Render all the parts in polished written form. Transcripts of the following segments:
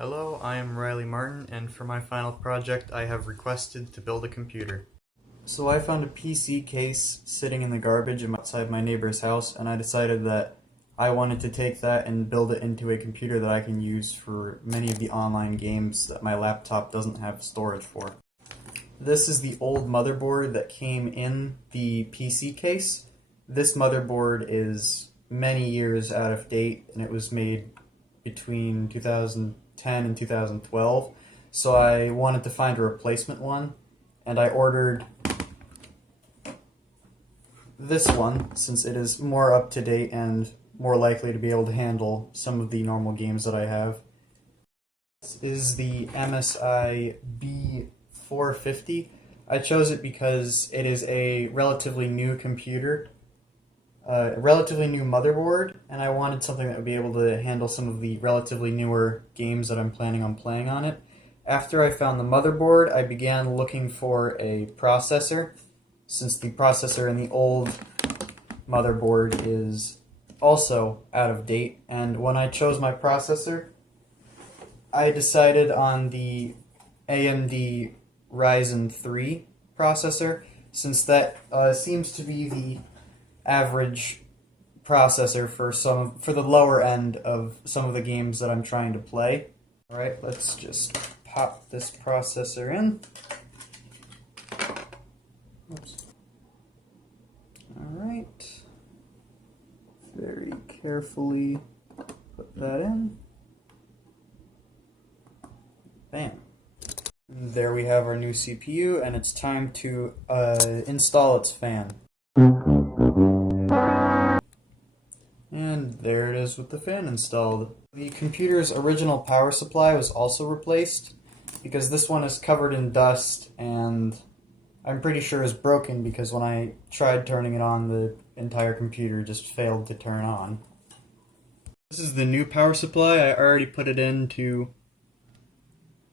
Hello, I am Riley Martin, and for my final project I have requested to build a computer. So I found a PC case sitting in the garbage outside my neighbor's house, and I decided that I wanted to take that and build it into a computer that I can use for many of the online games that my laptop doesn't have storage for. This is the old motherboard that came in the PC case. This motherboard is many years out of date, and it was made between 2010 and 2012, so I wanted to find a replacement one, and I ordered this one since it is more up to date and more likely to be able to handle some of the normal games that I have. This is the MSI B450. I chose it because it is a relatively new computer, a relatively new motherboard, and I wanted something that would be able to handle some of the relatively newer games that I'm planning on playing on it. After I found the motherboard, I began looking for a processor, since the processor in the old motherboard is also out of date. And when I chose my processor, I decided on the AMD Ryzen 3 processor, since that seems to be the average processor for the lower end of some of the games that I'm trying to play. Alright, let's just pop this processor in. Oops. Alright. Very carefully put that in. Bam. And there we have our new CPU, and it's time to install its fan. And there it is with the fan installed. The computer's original power supply was also replaced, because this one is covered in dust and I'm pretty sure is broken, because when I tried turning it on, the entire computer just failed to turn on. This is the new power supply. I already put it in to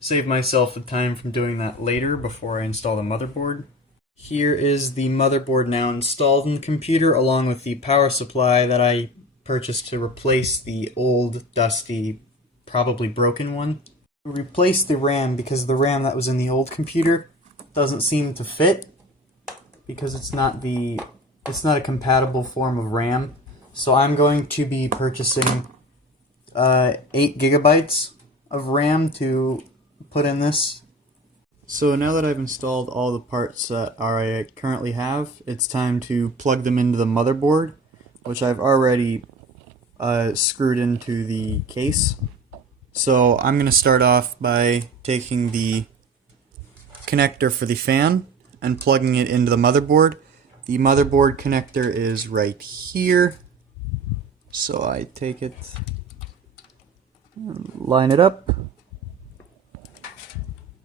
save myself the time from doing that later before I install the motherboard. Here is the motherboard now installed in the computer, along with the power supply that I purchased to replace the old, dusty, probably broken one. We replaced the RAM because the RAM that was in the old computer doesn't seem to fit, because it's not a compatible form of RAM. So I'm going to be purchasing 8 gigabytes of RAM to put in this. So now that I've installed all the parts that I currently have, it's time to plug them into the motherboard, which I've already screwed into the case. So I'm going to start off by taking the connector for the fan and plugging it into the motherboard. The motherboard connector is right here. So I take it, line it up,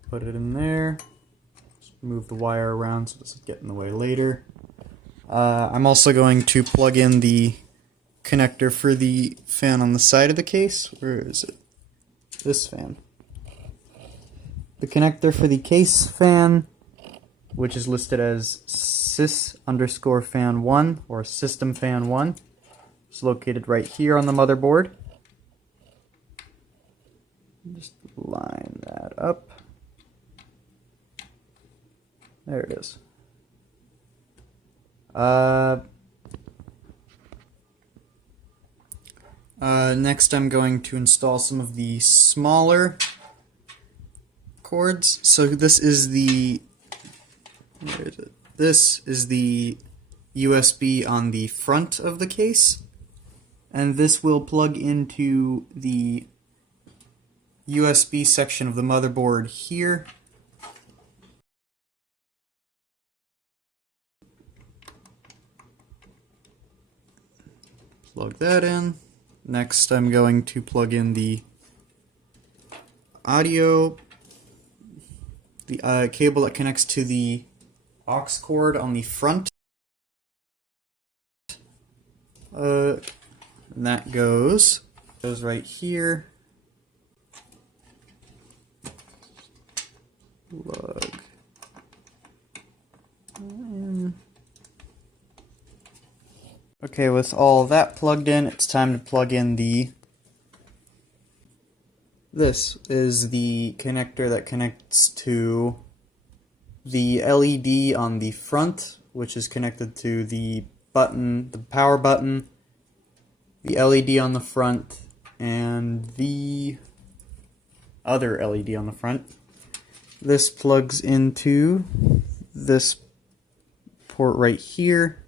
put it in there, just move the wire around so it doesn't get in the way later. I'm also going to plug in the connector for the fan on the side of the case. Where is it? This fan. The connector for the case fan, which is listed as sys_fan1 or system fan 1, is located right here on the motherboard. Just line that up. There it is. Next I'm going to install some of the smaller cords. So this is the, where is it? This is the USB on the front of the case, and this will plug into the USB section of the motherboard here. Plug that in. Next I'm going to plug in the audio, the cable that connects to the aux cord on the front. And that goes right here. Plug in. Okay, with all that plugged in, it's time to plug in this This is the connector that connects to the LED on the front, which is connected to the button, the power button, the LED on the front, and the other LED on the front. This plugs into this port right here.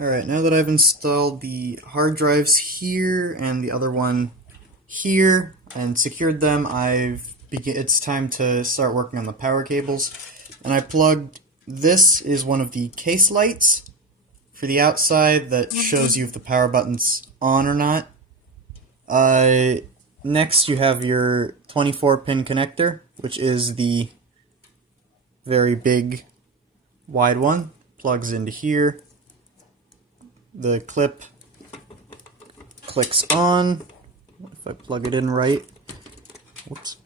Alright, now that I've installed the hard drives here and the other one here and secured them, it's time to start working on the power cables. And I plugged, this is one of the case lights for the outside that shows you if the power button's on or not. Next you have your 24-pin connector, which is the very big wide one. Plugs into here. The clip clicks on. If I plug it in right, whoops,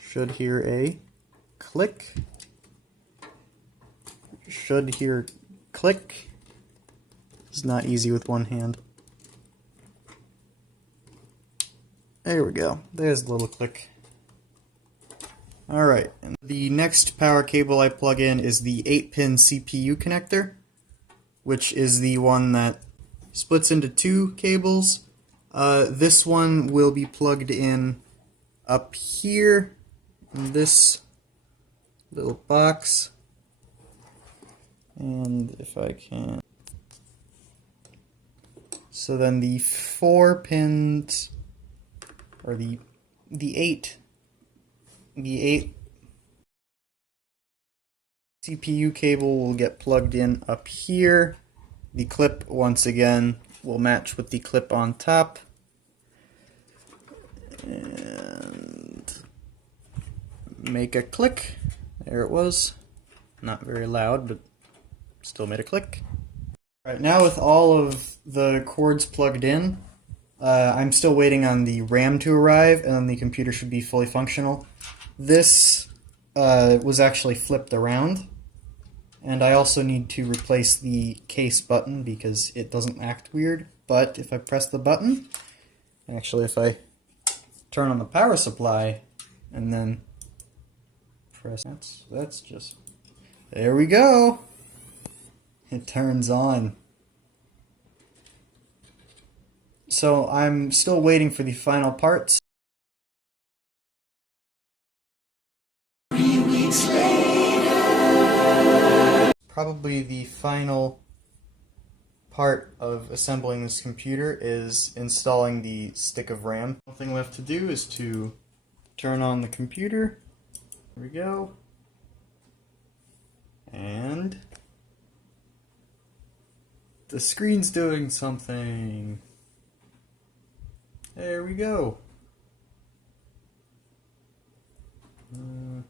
should hear a click. Should hear click. It's not easy with one hand. There we go. There's a little click. Alright, and the next power cable I plug in is the 8-pin CPU connector, which is the one that splits into two cables. This one will be plugged in up here in this little box. And if I can... So then the 4 pins, or the 8 CPU cable will get plugged in up here. The clip, once again, will match with the clip on top. And make a click. There it was. Not very loud, but still made a click. Alright, now with all of the cords plugged in, I'm still waiting on the RAM to arrive, and then the computer should be fully functional. This was actually flipped around. And I also need to replace the case button because it doesn't act weird. But if I press the button, actually if I turn on the power supply and then press, that's just, there we go. It turns on. So I'm still waiting for the final parts. 3 weeks later. Probably the final part of assembling this computer is installing the stick of RAM. The only thing left to do is to turn on the computer. There we go. And the screen's doing something. There we go. Yeah.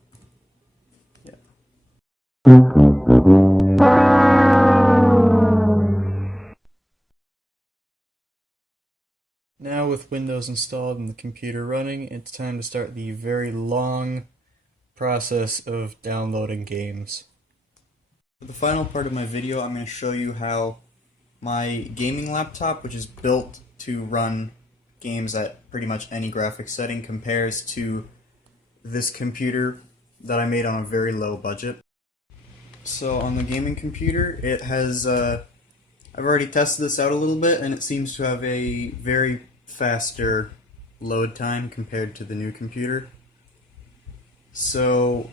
Now with Windows installed and the computer running, it's time to start the very long process of downloading games. For the final part of my video, I'm going to show you how my gaming laptop, which is built to run games at pretty much any graphics setting, compares to this computer that I made on a very low budget. So on the gaming computer, it has, I've already tested this out a little bit, and it seems to have a very faster load time compared to the new computer. So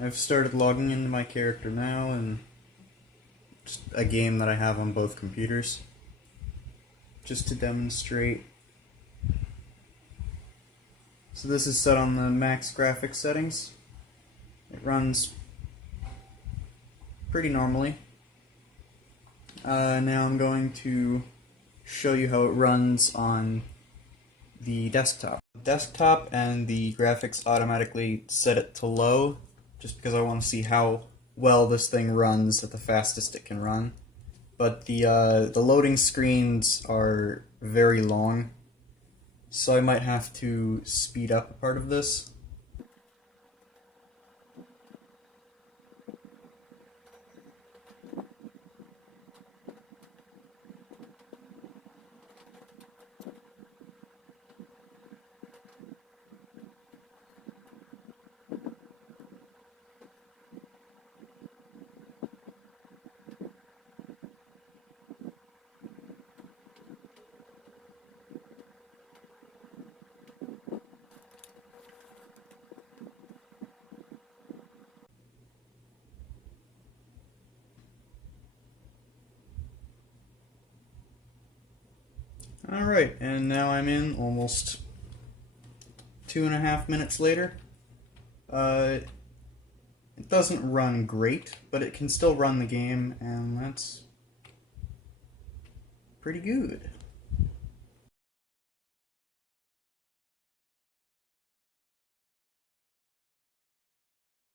I've started logging into my character now, and just a game that I have on both computers, just to demonstrate. So this is set on the max graphics settings. It runs pretty normally. Now I'm going to show you how it runs on the desktop. Desktop and the graphics automatically set it to low, just because I want to see how well this thing runs at the fastest it can run. But the loading screens are very long, so I might have to speed up a part of this. Alright, and now I'm in almost 2.5 minutes later. It doesn't run great, but it can still run the game, and that's pretty good.